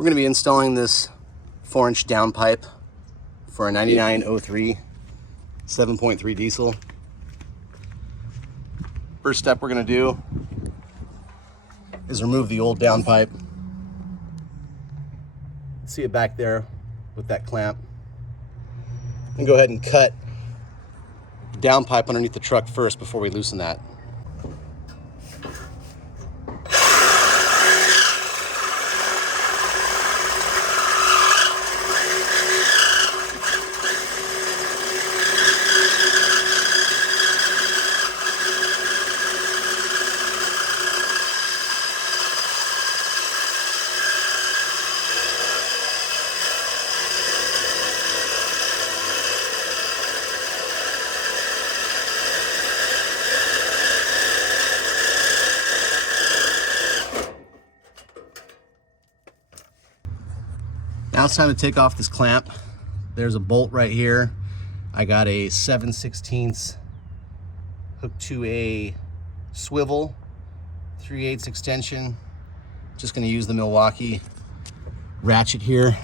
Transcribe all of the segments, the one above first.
We're going to be installing this 4-inch downpipe for a 9903 7.3 diesel. First step we're going to do is remove the old downpipe. See it back there with that clamp. And go ahead and cut downpipe underneath the truck first before we loosen that. Now it's time to take off this clamp. There's a bolt right here. I got a 7/16 hooked to a swivel, 3/8 extension. Just gonna use the Milwaukee ratchet here.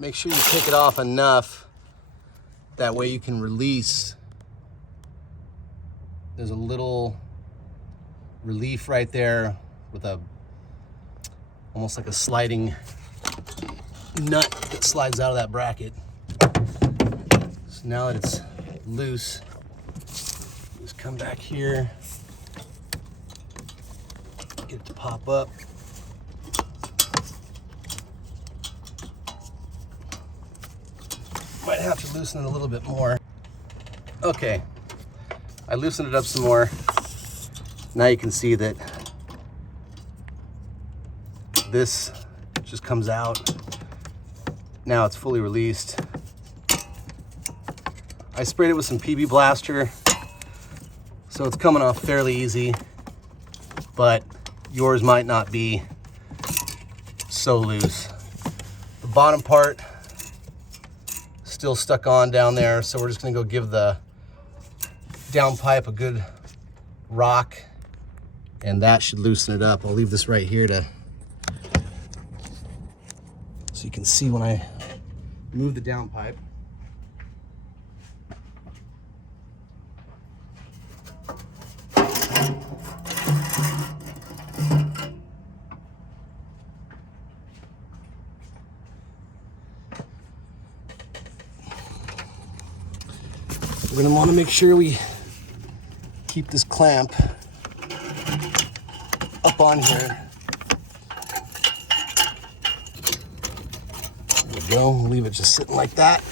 Make sure you take it off enough, that way you can release. There's a little relief right there with a almost like a sliding nut that slides out of that bracket. So now that it's loose, just come back here, get it to pop up. Might have to loosen it a little bit more. Okay, I loosened it up some more. Now you can see that this just comes out. Now it's fully released. I sprayed it with some PB Blaster, so it's coming off fairly easy, but yours might not be so loose. The bottom part still stuck on down there, so we're just gonna go give the downpipe a good rock, and that should loosen it up. I'll leave this right here so you can see when I move the downpipe. We're gonna want to make sure we keep this clamp up on here. There we go, leave it just sitting like that.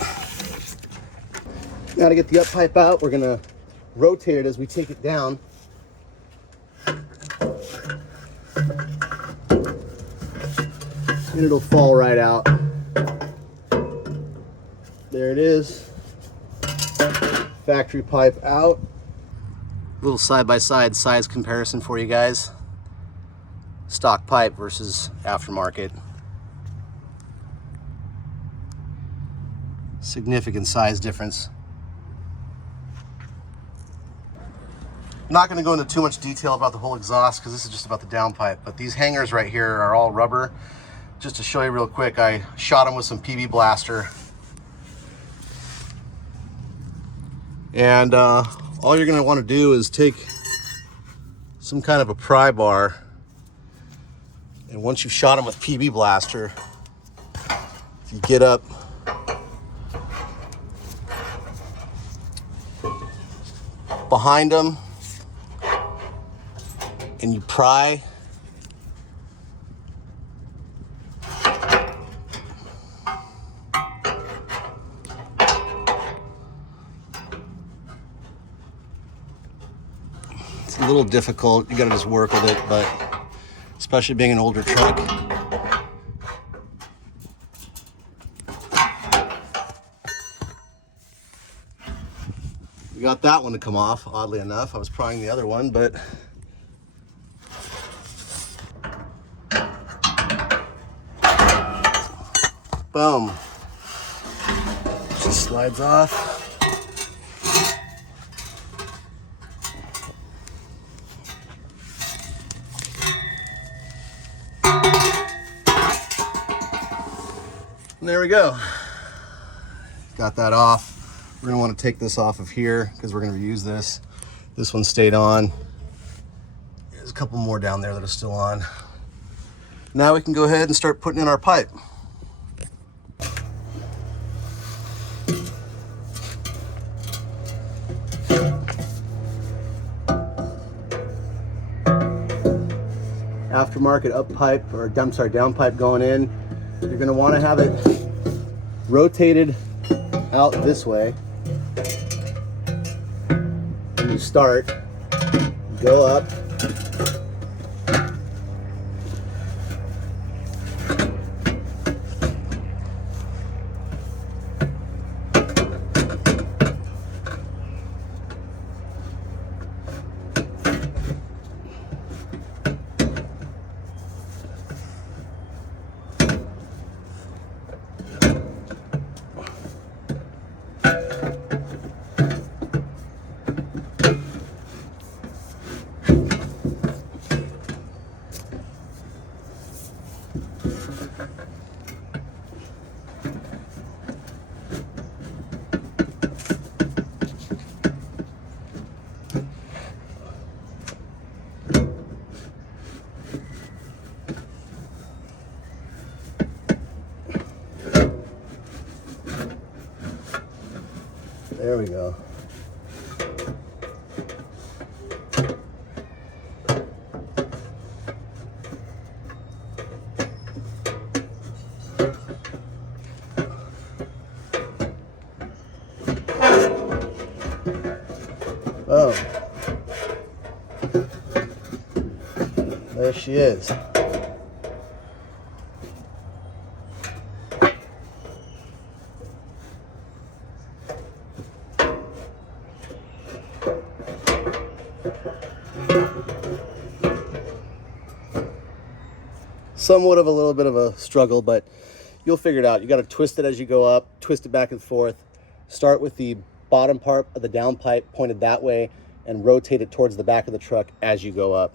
Now to get the up pipe out, we're gonna rotate it as we take it down. And it'll fall right out. There it is. Factory pipe out. Little side-by-side size comparison for you guys. Stock pipe versus aftermarket. Significant size difference. I'm not going to go into too much detail about the whole exhaust because this is just about the downpipe, but these hangers right here are all rubber. Just to show you real quick, I shot them with some PB Blaster. And all you're going to want to do is take some kind of a pry bar, and once you've shot them with PB Blaster, you get up behind them and you pry. It's a little difficult, you gotta just work with it, but especially being an older truck. We got that one to come off, oddly enough. I was prying the other one, but boom. Just slides off. And there we go. Got that off. We're gonna want to take this off of here because we're gonna reuse this. This one stayed on. There's a couple more down there that are still on. Now we can go ahead and start putting in our pipe. Aftermarket up pipe, or I'm sorry, down pipe going in. You're gonna wanna have it rotated out this way. When you start, go up. There we go. Oh, there she is. Somewhat of a little bit of a struggle, but you'll figure it out. You got to twist it as you go up, twist it back and forth. Start with the bottom part of the downpipe pointed that way and rotate it towards the back of the truck as you go up.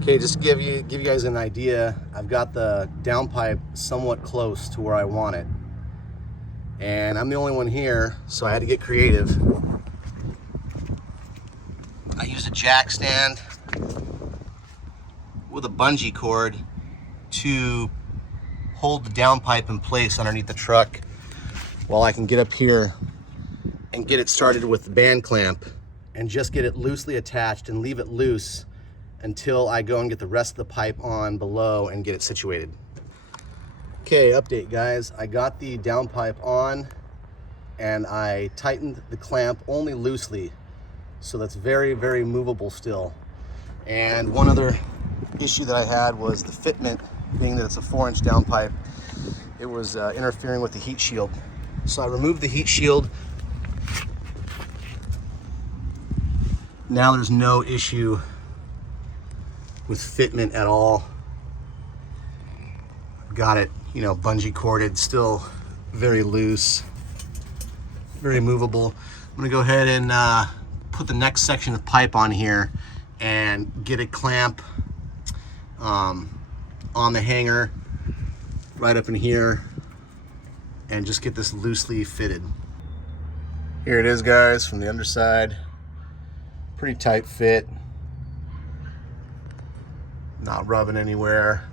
Okay, just to give you guys an idea, I've got the downpipe somewhat close to where I want it. And I'm the only one here, so I had to get creative. I used a jack stand with a bungee cord to hold the downpipe in place underneath the truck while I can get up here and get it started with the band clamp and just get it loosely attached and leave it loose until I go and get the rest of the pipe on below and get it situated. Okay, update guys. I got the downpipe on and I tightened the clamp only loosely, so that's very, very movable still. And one other issue that I had was the fitment, being that it's a 4-inch downpipe. It was interfering with the heat shield. So I removed the heat shield. Now there's no issue with fitment at all. Got it, you know, bungee corded, still very loose, very movable. I'm gonna go ahead and put the next section of pipe on here and get a clamp on the hanger right up in here and just get this loosely fitted. Here it is guys, from the underside. Pretty tight fit, not rubbing anywhere.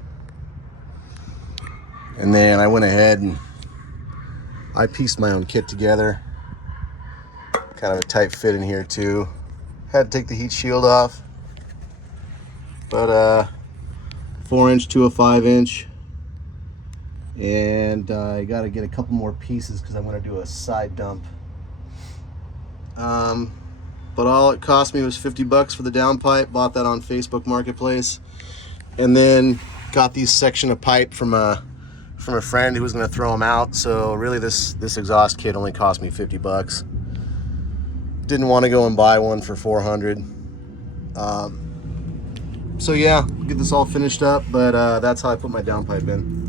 And then I went ahead and I pieced my own kit together. Kind of a tight fit in here too. Had to take the heat shield off, but 4-inch to a 5-inch, and I got to get a couple more pieces because I'm going to do a side dump. But all it cost me was 50 bucks for the downpipe. Bought that on Facebook Marketplace, and then got these section of pipe from a friend who was going to throw them out. So really, this exhaust kit only cost me 50 bucks. Didn't want to go and buy one for 400. So yeah, get this all finished up, but that's how I put my downpipe in.